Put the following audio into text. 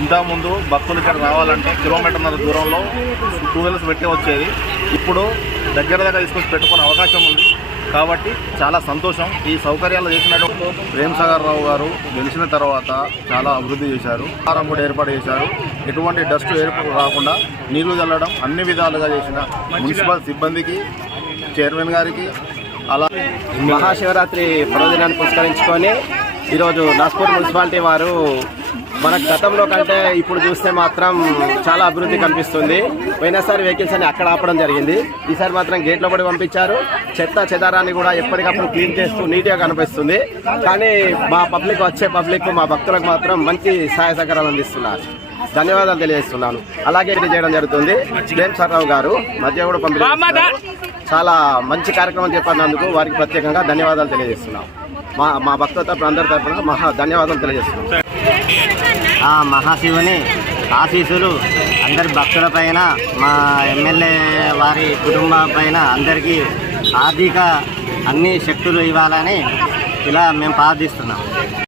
ఇంతకుముందు భక్తులు ఇక్కడ రావాలంటే కిలోమీటర్న్నర దూరంలో 2 వీలర్స్ పెట్టి వచ్చేది. ఇప్పుడు దగ్గర తీసుకొచ్చి పెట్టుకునే అవకాశం ఉంది కాబట్టి చాలా సంతోషం. ఈ సౌకర్యాలు చేసినట్టు ప్రేమ్ సాగర్ రావు గారు గెలిచిన తర్వాత చాలా అభివృద్ధి చేశారు. ఆహారం కూడా ఏర్పాటు చేశారు. ఎటువంటి డస్ట్ ఏర్పాటు రాకుండా నీళ్లు చల్లడం అన్ని విధాలుగా చేసిన మున్సిపల్ సిబ్బందికి, చైర్మన్ గారికి, అలా మహాశివరాత్రి పర్వదినాన్ని పురస్కరించుకొని ఈరోజు నాస్పూర్ మున్సిపాలిటీ వారు మన గతంలో కంటే ఇప్పుడు చూస్తే మాత్రం చాలా అభివృద్ధి కనిపిస్తుంది. పోయినసారి వెహికల్స్ అని అక్కడ ఆపడం జరిగింది. ఈసారి మాత్రం గేట్లో పడి పంపించారు. చెత్త చెదారాన్ని కూడా ఎప్పటికప్పుడు క్లీన్ చేస్తూ నీట్గా కనిపిస్తుంది. కానీ మా వచ్చే పబ్లిక్ మా భక్తులకు మాత్రం మంచి సహాయ సహకారాలు అందిస్తున్నారు. ధన్యవాదాలు తెలియజేస్తున్నాను. అలాగే ఇది చేయడం జరుగుతుంది. ప్రేమ్ సాగర్ రావు గారు మధ్య కూడా పంపిణీ చాలా మంచి కార్యక్రమం చెప్పినందుకు వారికి ప్రత్యేకంగా ధన్యవాదాలు తెలియజేస్తున్నాం. మా భక్తుల తరపున అందరి తరపున ధన్యవాదాలు తెలియజేస్తున్నాం. ఆ మహాశివుని ఆశీస్సులు అందరి భక్తుల పైన, మా ఎమ్మెల్యే వారి కుటుంబం పైన అందరికీ ఆర్థిక అన్ని శక్తులు ఇవ్వాలని ఇలా మేము ప్రార్థిస్తున్నాం.